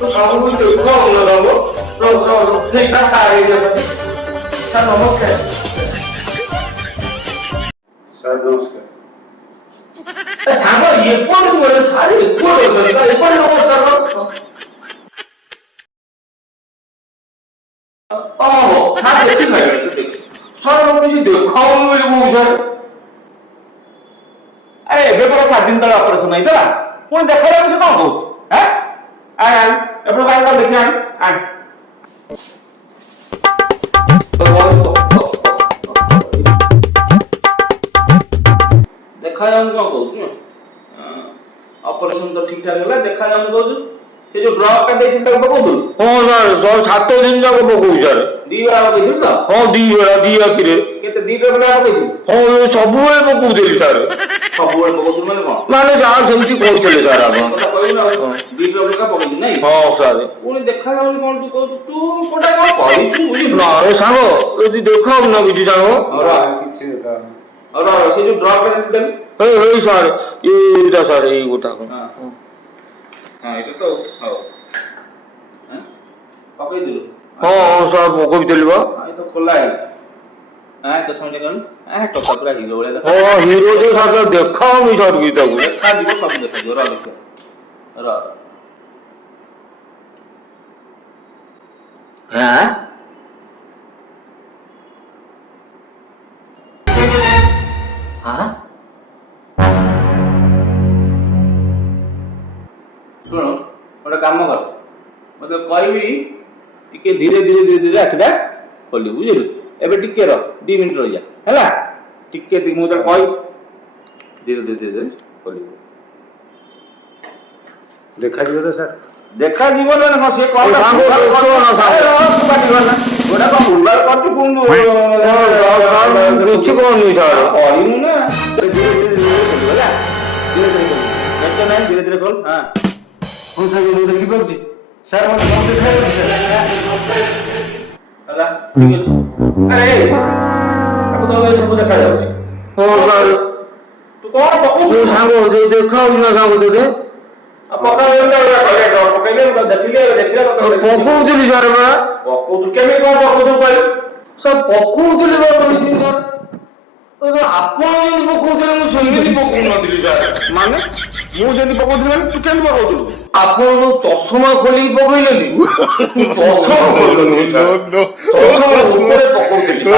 তো সামনে দেখো না বাবু ঠিক না সারি স্যার নমস্কার স্যার নমস্কার সাঙ্গ এপর বলে সারি এপর এপর নমস্কার ও স্যার দেখি না স্যার কিছু দেখাও বলে বুঝার আরে ଏବେ ପରା 7 ଦିନ ତଳେ ଅପରେସନ ହେଇଥିଲା ପୁଣି ଦେଖାଇଲା ସେ କଣ କହୁଛି ହେ ଆଣ ଆଣ ଏବେ କାଇଁ କଣ ଦେଖି ଆଣ ଆଣ ଦେଖାଯାଉନି କଣ କହୁଛୁ ଅପରେସନ ତ ଠିକ ଠାକ ହେଲା ଦେଖାଯାଉନି କହୁଛୁ ସେ ଯୋଉ ଡ୍ରପ୍ ଟା ଦେଇଥିଲି ତାକୁ ପକଉଥିଲୁ ହଁ ସାର୍ 7 ଦିନ ଯାକ ପକଉଛି ସାର୍ 2 ବେଳା ପକେଇଥିଲୁ ତ ହଁ 2 ବେଳା 2 ଆଖିରେ କେତେ 2 ବେଳା ପକେଇଥିଲୁ ହଁ ସବୁବେଳେ ପକଉଥିଲି ସାର୍ ସବୁବେଳେ ପକଉଥିଲୁ ମାନେ କଣ ମାନେ ଯାହା ସେମିତି କହୁଥିଲେ ସାର୍ ଆପଣ କଥା କହିବୁ ନା 2 ବେଳା ପକେଇଛୁ ନାଇଁ ହଁ ସାର୍ ପୁଣି ଦେଖାଯାଉନି କଣ ତୁ କହୁଛୁ ତୁ କୋଉଟା କଣ କରିଛୁ ବୁଝିଲୁ ନା ସାଙ୍ଗ ଯଦି ଦେଖାଉ ନା କିଛି ସାଙ୍ଗ କିଛି ଦେଖା ସେ ଯୋଉ ଡ୍ରପ୍ ଟା ଦେଇଥିଲି ହେଇ ସାର୍ ଏଇଟା ସାର୍ ଏଇ ଗୋଟା ହଁ ଏଇଟା ତ ହଉ ପକେଇଥିଲୁ ହଁ ସାର୍ ପକଉଥିଲି ବା ଏ ତ ଖୋଲା ହେଇଛି ଚଷମା ଟା କଣ ଟୋଟା ପୁରା ହିରୋ ଭଳିଆ ହଁ ହିରୋ ଯେ ସାର୍ ଦେଖାଉନି ସାର୍ କି ତାକୁ ଦେଖାଯିବ ସବୁ ଦେଖାଯିବ ର ଦେଖିବା ର হ্যাঁ হ্যাঁ ଶୁଣ ଗୋଟେ କାମ କର ମତେ କହିବି ଟିକେ ଧୀରେ ଧୀରେ ଧୀରେ ଧୀରେ ଆଖିଟା ଖୋଲିବୁ ବୁଝିଲୁ ଏବେ ଟିକେ ର 2 ମିନିଟ୍ ରହିଯା ହେଲା ଟିକେ ମୁଁ ତ କହି ଧୀରେ ଧୀରେ ଧୀରେ ଧୀରେ ଖୋଲିବୁ ଦେଖାଯିବ ତ ସାର୍ ଦେଖାଯିବ ନା କଣ ସେ କଣ ଗୋଟା କଣ ଭୁଲଭାଲ କରୁଛୁ ପୁଣି କିଛି କହୁନି ସାର୍ କହିବୁ ନା ଧୀରେ ଧୀରେ ଧୀରେ ଖୋଲିବୁ ହେଲା ଧୀରେ ଧୀରେ ଖୋଲିବୁ ନାହିଁ ଧୀରେ ଧୀରେ ଖୋଲ ହଁ ହଁ ସାର୍ ମୁଁ ଦେଖିପାରୁଛି ସାର୍ ମତେ କଣ ଦେଖାଯାଉଛି ହେଲା ଠିକ ଅଛି ଆରେ ତାକୁ ତ ସବୁ ଦେଖାଯାଉଛି ହଁ ସାର୍ ତୁ କଣ ପକଉଛୁ ସାଙ୍ଗ ଦେଖାଉଛି ନା ସାଙ୍ଗ ତୋତେ ପକେଇଲେ ଦେଖିଲେ ପକଉଥିଲି ସାର୍ ବା ପକଉଛୁ କେମିତି କଣ ପକଉଛୁ କହିଲୁ ସାର୍ ପକଉଥିଲି ବା କହିଛି ସାର୍ ଆପଣ ଯେମିତି ପକଉଥିଲେ ମୁଁ ସେମିତି ପକଉନଥିଲି ସାର୍ ମାନେ ମୁଁ ଯେମିତି ପକଉଥିଲି ମାନେ ତୁ କେମିତି ପକଉଥିଲୁ ଆପଣ ଯୋଉ ଚଷମା ଖୋଲିକି ପକେଇଲେନି ଚଷମା ଖୋଲିନଥିଲି ଚଷମା ଉପରେ ପକଉଥିଲି